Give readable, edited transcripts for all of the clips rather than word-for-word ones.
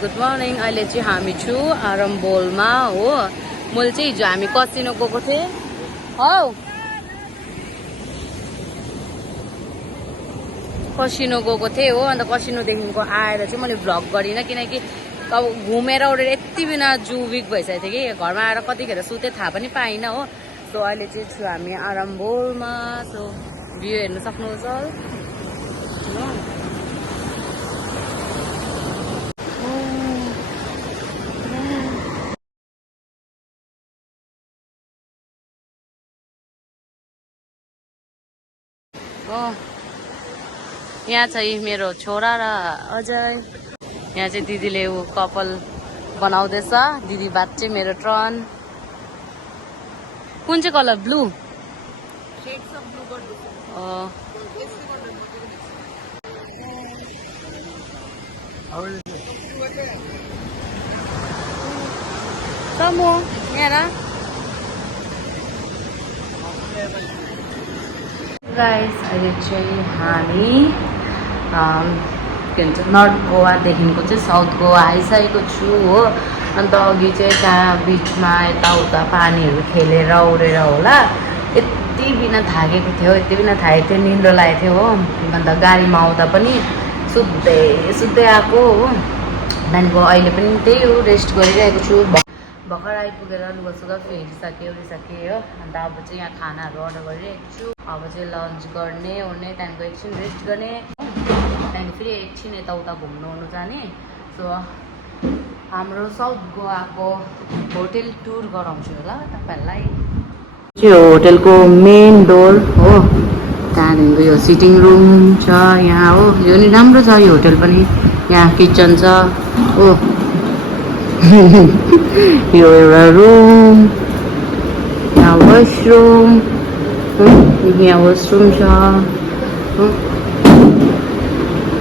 Good morning. अहिले चाहिँ हामी छु आरम्भोलमा हो। मैले चाहिँ हिजो हामी कसिनो गएको थिएँ हौ, कसिनो गएको थिएँ हो। अन्त कसिनोदेखिको आएर चाहिँ मैले भ्लग गरिनँ किनकि अब घुमेर ओरेर यति बिना जू विक भइसकेको थियो कि घरमा आएर कतिखेर सुते थाहा पनि पाइनँ हो। सो अहिले चाहिँ छु हामी आरम्भोलमा। सो भ्यू हेर्नु सक्नुहुन्छ यहाँ चाहिँ मेरो छोरा र अजय। यहाँ चाहिँ दिदीले ऊ कपाल बनाउँदैछ। दिदी बात चाहिँ मेरो टर्न। कुन चाहिँ कलर? ब्लू। तमो यहाँ गाइस, अहिले चाहिँ हामी के भन्छ नर्थ गोवादेखिको चाहिँ साउथ गोवा आइसकेको छु हो। अन्त अघि चाहिँ त्यहाँ बिचमा यताउता पानीहरू खेलेर उडेर होला यति बिना थाकेको थियो, यति बिना थाकेको थियो, निन्द्रो लागेको थियो हो। अन्त गाडीमा आउँदा पनि सुत्दै सुत्दै आएको हो। त्यहाँदेखिको अहिले पनि त्यही हो, रेस्ट गरिरहेको छु। भर्खर आइपुगेर लुगासुगा फेरिसकेँ ओरिसकेँ हो। अन्त अब चाहिँ यहाँ खानाहरू अर्डर गरिरहेको छु। अब चाहिँ लन्च गर्ने ओर्ने, त्यहाँदेखिको एकछिन रेस्ट गर्ने, त्यहाँदेखि फेरि एकछिन यताउता घुम्नु ओर्नु जाने। सो हाम्रो साउथ गोवाको होटेल टुर गराउँछु होला तपाईँहरूलाई। यो होटेलको मेन डोर हो। त्यहाँदेखिको यो सिटिङ रुम छ यहाँ हो। यो नि राम्रो छ यो होटेल पनि। यहाँ किचन छ हो। यो एउटा रुम, यहाँ वासरुम, यहाँ वासरुम छ।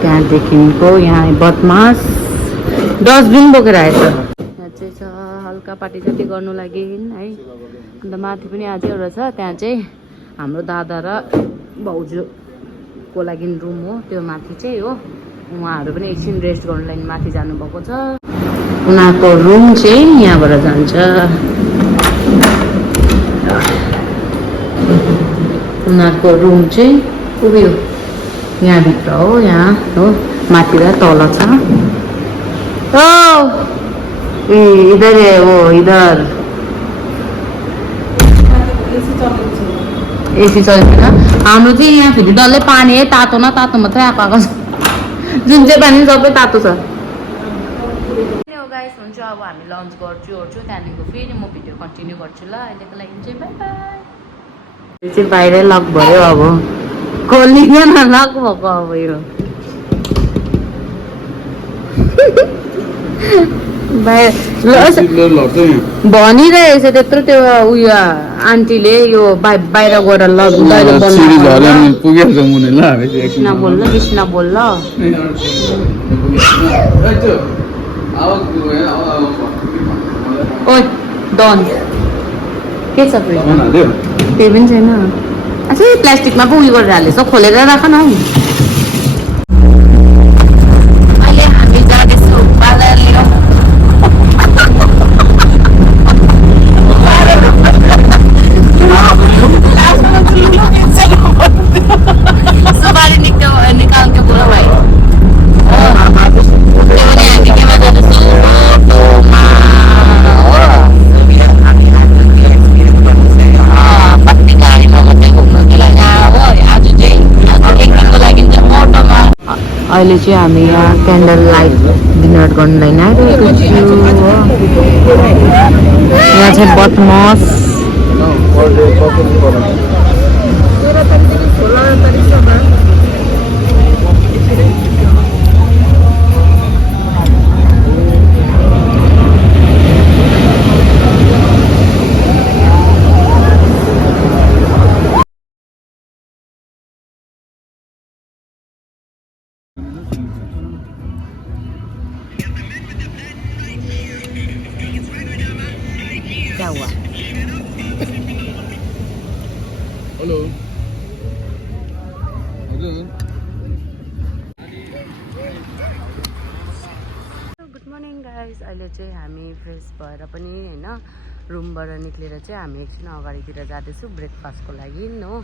त्यहाँदेखिको यहाँ बदमास डस्टबिन बोकेर आएछ। यहाँ चाहिँ छ हल्का पार्टी सार्टी गर्नु लागि है। अन्त माथि पनि अझै एउटा छ, त्यहाँ चाहिँ हाम्रो दादा र भाउजूको लागि रुम हो। त्यो माथि चाहिँ हो। उहाँहरू पनि एकछिन रेस्ट गर्नु लागि माथि जानुभएको छ। उनीहरूको रुम चाहिँ यहाँबाट जान्छ। उनीहरूको रुम चाहिँ उयो यहाँभित्र हो, यहाँ हो, माथि र तल छ। ओ इधर है वो, इधर एसी चल्दैन। हाम्रो चाहिँ यहाँ फेरि डल्लै पानी है, तातो न तातो मात्रै आएको आएको छ। जुन चाहिँ पानी सबै तातो छ। गाइस हुन्छ, अब हामी लन्च गर्छु ओर्छु, त्यहाँदेखिको फेरि म भिडियो कन्टिन्यू गर्छु ल। अहिलेको लागि चाहिँ बाई बाई। यो चाहिँ बाहिरै लक भयो, अब खोलिँदैन लक भएको अब यो। भनिरहेछ त्यत्रो त्यो उयो आन्टीले, यो बाहिर गएर कृष्ण बोल्ल कृष्ण बोल्ल। ओइ डन के छ? केही पनि छैन। अच्छा प्लास्टिकमा पो उयो गरेर हालेछ, खोलेर राख न हौ। अहिले हामी जाँदैछौँ बालालियो। सुपारी निकाल्थ्यो बुढो भाइ। अहिले चाहिँ हामी यहाँ क्यान्डल लाइट डिनर गर्नु लागि आइरहेको छु हो। यहाँ चाहिँ बदमास क्या हुआ? Hello hello morning guys. अहिले चाहिँ हामी फ्रेस भएर पनि होइन रुमबाट निक्लेर चाहिँ हामी एकछिन अगाडितिर जाँदैछौँ ब्रेकफास्टको लागि हो।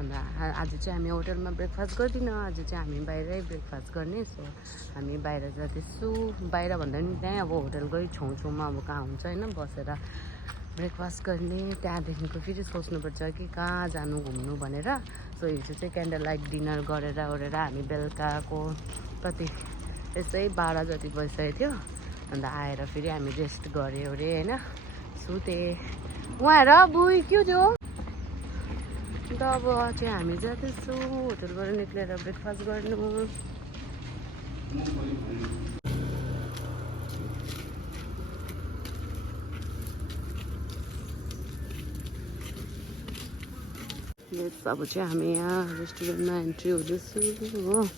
अन्त आज चाहिँ हामी होटलमा ब्रेकफास्ट गर्दिनँ, आज चाहिँ हामी बाहिरै ब्रेकफास्ट गर्ने। सो हामी बाहिर जाँदैछौँ, बाहिर भन्दा पनि त्यहीँ अब होटलकै छेउछाउमा अब कहाँ हुन्छ होइन बसेर ब्रेकफास्ट गर्ने। त्यहाँदेखिको फेरि सोच्नुपर्छ कि कहाँ जानु घुम्नु भनेर। सो हिजो चाहिँ क्यान्डल लाइट डिनर गरेर ओरेर हामी बेलुकाको कति यसै 12 जति बजिसकेको थियो। अन्त आएर फेरि हामी रेस्ट गऱ्यो अरे होइन, सुते उहाँ र बुई के जो। अन्त अब चाहिँ हामी जाँदैछौँ होटलबाट निक्लेर ब्रेकफास्ट गर्नु। अब चाहिँ हामी यहाँ रेस्टुरेन्टमा एन्ट्री हुँदैछु हो।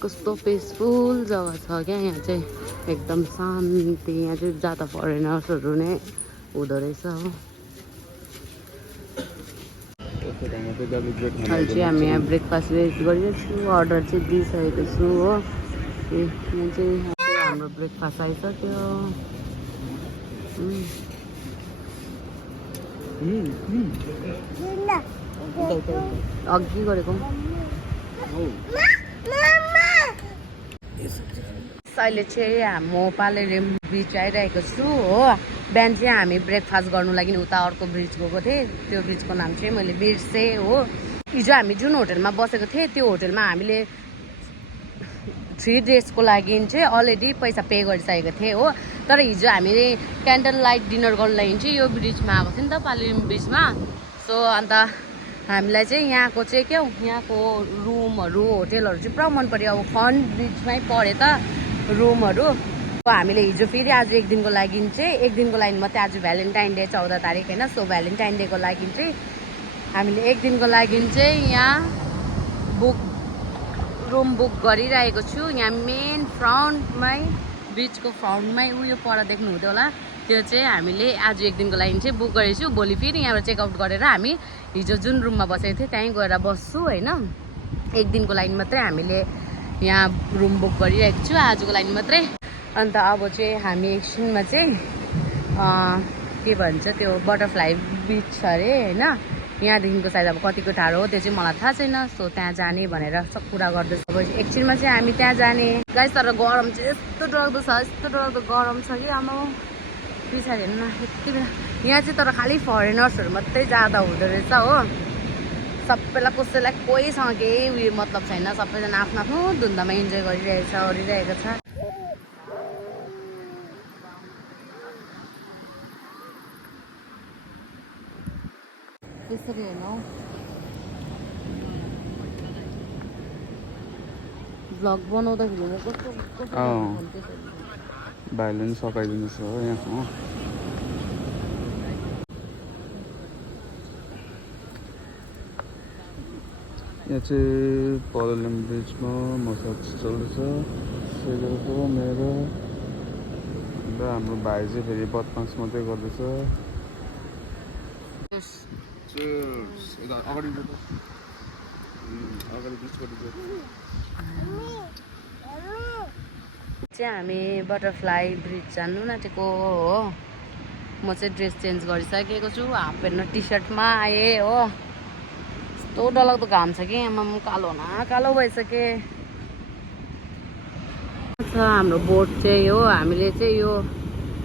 कस्तो पिसफुल जग्गा छ क्या यहाँ चाहिँ, एकदम शान्ति। यहाँ चाहिँ ज्यादा फरेनर्सहरू नै हुँदो रहेछ हो। अहिले चाहिँ हामी यहाँ ब्रेकफास्ट वेट गरिरहेको छु, अर्डर चाहिँ दिइसकेको छु हो। यहाँ चाहिँ हाम्रो ब्रेकफास्ट आइसक्यो। अघि गरेको अहिले चाहिँ म पालेरेम ब्रिज आइरहेको छु हो। बिहान चाहिँ हामी ब्रेकफास्ट गर्नु लागि उता अर्को ब्रिज गएको थिएँ, त्यो ब्रिजको नाम चाहिँ मैले बिर्सेँ हो। हिजो हामी जुन होटलमा बसेको थिएँ त्यो होटलमा हामीले 3 डेजको लागि चाहिँ अलरेडी पैसा पे गरिसकेको थिएँ हो। तर हिजो हामीले क्यान्डल लाइट डिनर गर्नु लागि चाहिँ यो ब्रिजमा आएको थियो नि त, पालेरेम ब्रिजमा। सो अन्त हामीलाई चाहिँ यहाँको चाहिँ क्या यहाँको रुमहरू होटेलहरू चाहिँ पुरा मन पऱ्यो। अब फन ब्रिजमै पऱ्यो त रुमहरू। हामीले हिजो फेरि आज एक दिनको लागि चाहिँ एक दिनको लागि मात्रै, आज भ्यालेन्टाइन डे 14 तारिक होइन। सो भ्यालेन्टाइन डेको लागि चाहिँ हामीले एक दिनको लागि चाहिँ यहाँ रुम बुक गरिरहेको छु। यहाँ मेन फ्रन्टमै ब्रिजको फ्रन्टमै उयो पर देख्नु हुँदै होला, त्यो चाहिँ हामीले आज एक दिनको लागि चाहिँ बुक गरेको छु। भोलि फेरि यहाँबाट चेकआउट गरेर हामी हिजो जुन रुममा बसेको थियौँ त्यहीँ गएर बस्छु होइन। एक दिनको लागि मात्रै हामीले यहाँ रुम बुक गरिरहेको छु, आजको लागि मात्रै। अन्त अब चाहिँ हामी एकछिनमा चाहिँ के भन्छ त्यो बटरफ्लाई बिच छ अरे होइन। यहाँदेखिको सायद अब कतिको टाढो हो त्यो चाहिँ मलाई थाहा छैन। सो त्यहाँ जाने भनेर सब कुरा गर्दैछ। अब एकछिनमा चाहिँ हामी त्यहाँ जाने गाइस। तर गरम चाहिँ यस्तो डरलाग्दो छ, यस्तो डरलाग्दो गरम छ कि आमा पछाडि हेर्नु न यति बेला। यहाँ चाहिँ तर खालि फरेनर्सहरू मात्रै जाँदा हुँदो रहेछ हो। सबैलाई कसैलाई कोहीसँग केही उयो मतलब छैन, सबैजना आफ्नो आफ्नो धुन्दामा इन्जोय गरिरहेछ ओरिरहेको छ। त्यसरी हेर्नु भ्लग बनाउँदाखेरि म कस्तो भाइलेन्स सकाइदिनुहोस् हो यहाँ। यहाँ चाहिँ पालेरेम ब्रिजमा मसाज चल्दैछ सेगरको मेरो। अन्त हाम्रो भाइ चाहिँ फेरि बदमास मात्रै गर्दैछ। चाहिँ हामी बटरफ्लाई ब्रिज जानु नाटेको हो। म चाहिँ ड्रेस चेन्ज गरिसकेको छु, हाफ पेन्ट टी सर्टमा आएँ हो। यस्तो डरलाग्दो घाम छ कि आमा कालो न कालो भइसके छ। हाम्रो बोट चाहिँ हो, हामीले चाहिँ यो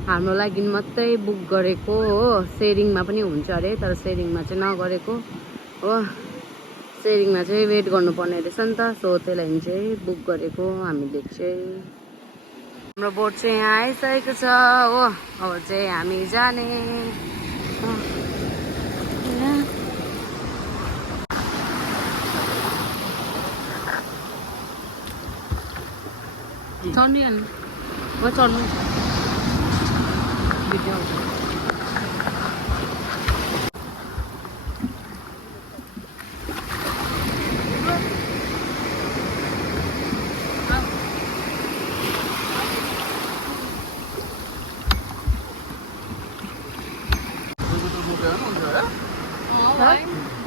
हाम्रो लागि मात्रै बुक गरेको हो। सेयरिङमा पनि हुन्छ अरे तर सेयरिङमा चाहिँ नगरेको हो। सेयरिङमा चाहिँ वेट गर्नुपर्ने रहेछ नि त। सो त्यही लागि चाहिँ बुक गरेको हामीले चाहिँ। हाम्रो बोट चाहिँ यहाँ आइसकेको छ हो। अब चाहिँ हामी जाने चढ्नु अनि म चढ्नु भिडियो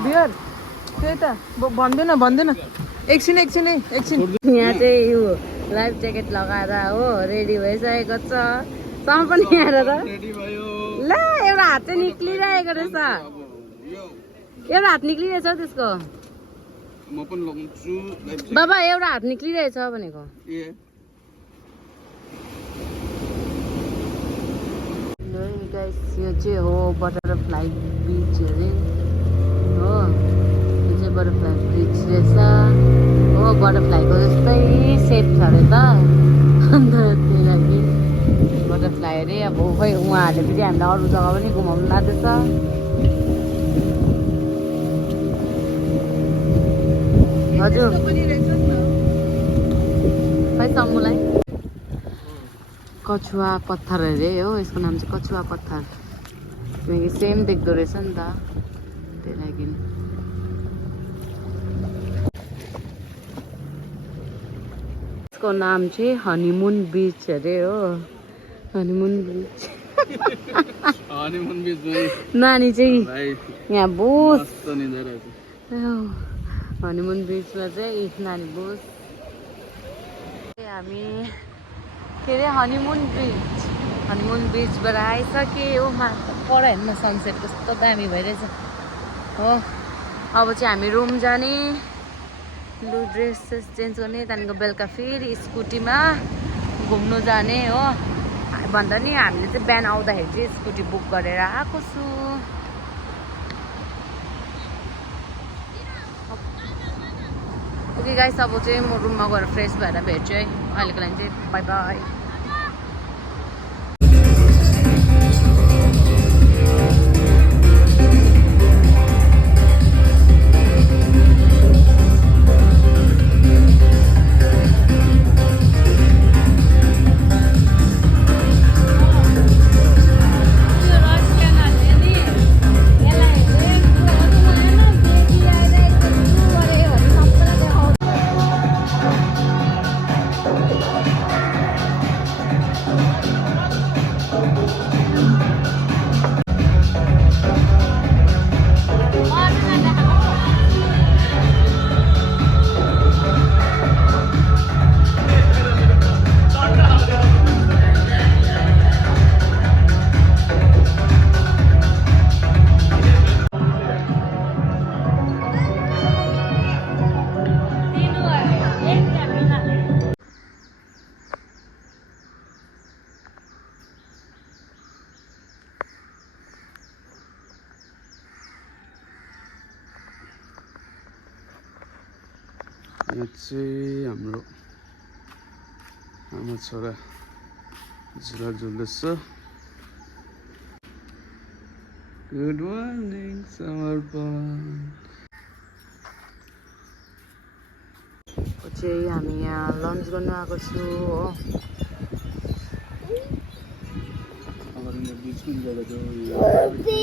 बियर त्यही त भन्दैन एकछिन यहाँ चाहिँ यो लाइफ ज्याकेट लगाएर हो रेडी भइसकेको छ सम पनि हेर त रेडी भयो ल एउटा हात चाहिँ निक्लिरहेको रहेछ एउटा हात निक्लिरहेछ त्यसको म पनि लगाउँछु लाइफ बाबा एउटा हात निक्लिरहेछ भनेको ए यो चाहिँ हो बटरफ्लाई बिच अरे हो यो चाहिँ बटरफ्लाई बिच रहेछ हो बटरफ्लाईको जस्तै सेप छ अरे त अन्त त्यही लागि बटरफ्लाई अरे अब खोइ उहाँहरूले फेरि हामीलाई अरू जग्गा पनि घुमाउनु लाँदैछ हजुर खै सम्मुलाई कछुवा पत्थर अरे हो यसको नाम चाहिँ कछुवा पत्थर किनकि सेम देख्दो रहेछ नि त त्यही लागि यसको नाम चाहिँ हनीमुन बिच अरे हो हनीमुन बिच हनीमुन बिचमा नानी चाहिँ भाइ यहाँ बोस मस्त निदा रहेछ हनीमुन बिचमा चाहिँ नानी बोस हामी के अरे हनीमुन बिचबाट आइसके हो पर हेर्नु सनसेट कस्तो दामी भइरहेछ हो अब चाहिँ हामी रुम जाने लु ड्रेस चेन्ज गर्ने त्यहाँदेखिको बेलुका फेरि स्कुटीमा घुम्नु जाने हो भन्दा नि हामीले चाहिँ बिहान आउँदाखेरि चाहिँ स्कुटी बुक गरेर आएको छु ओके गाइस अब चाहिँ म रुममा गएर फ्रेस भएर भेट्छु है अहिलेको लागि चाहिँ बाई बाई यहाँ चाहिँ हाम्रो आमा छोरा झुला झुल्दैछ गुड मर्निङ समर्पण चाहिँ हामी यहाँ लन्च गर्नु आएको छु हो बिचमा